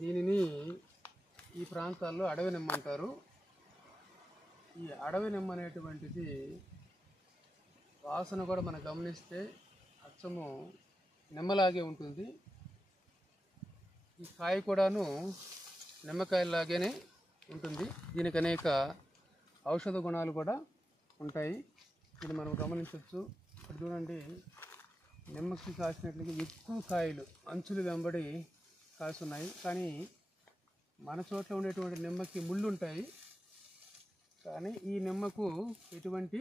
దీనిని ఈ ప్రాంతాల్లో అడవి నిమ్మ అంటారు. ఈ అడవి నిమ్మ అనేటువంటిది వాసన కూడా మనం గమనిస్తే అచ్చము నిమ్మలాగే ఉంటుంది. ఈ కాయ కూడాను నిమ్మకాయలాగానే ఉంటుంది. దీనికి అనేక ఔషధ గుణాలు కూడా ఉంటాయి. ఇది మనం గమనించవచ్చు. ఇక్కడ చూడండి, నిమ్మకి కాసినట్లుగా ఎక్కువ కాయలు అంచులు వెంబడి కాసున్నాయి. కానీ మన చోట్ల ఉండేటువంటి నిమ్మకి ముళ్ళు ఉంటాయి, కానీ ఈ నిమ్మకు ఎటువంటి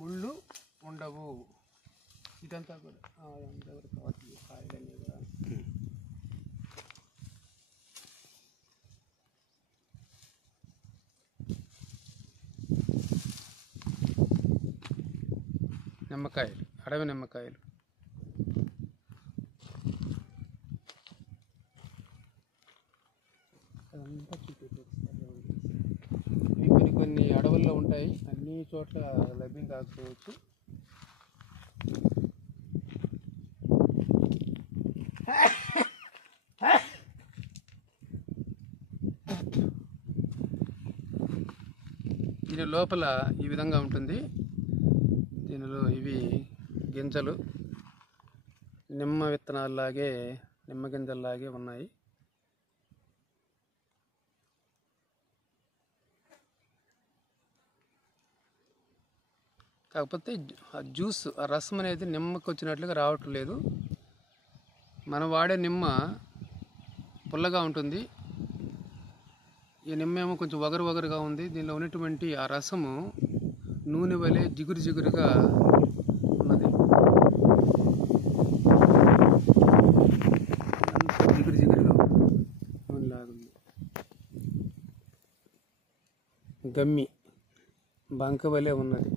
ముళ్ళు ఉండవు. ఇదంతా కూడా కాయలన్నీ కూడా నిమ్మకాయలు, అడవి నిమ్మకాయలు. అదంతా కొన్ని కొన్ని అడవుల్లో ఉంటాయి, అన్ని చోట్ల లభ్యం కాకపోవచ్చు. దీని లోపల ఈ విధంగా ఉంటుంది. దీనిలో ఇవి గింజలు నిమ్మ విత్తనాల్లాగే, నిమ్మ గింజల్లాగే ఉన్నాయి. కాకపోతే ఆ జ్యూస్, ఆ రసం అనేది నిమ్మకు వచ్చినట్లుగా రావటం లేదు. మనం వాడే నిమ్మ పుల్లగా ఉంటుంది, ఈ నిమ్మ ఏమో కొంచెం వగరుగా ఉంది. దీనిలో ఉన్నటువంటి ఆ రసము నూనె వలె జిగురుగా ఉన్నది. అంత జిగురుగా నూనెలాగుంది. గమ్మి బంక వలె ఉన్నది.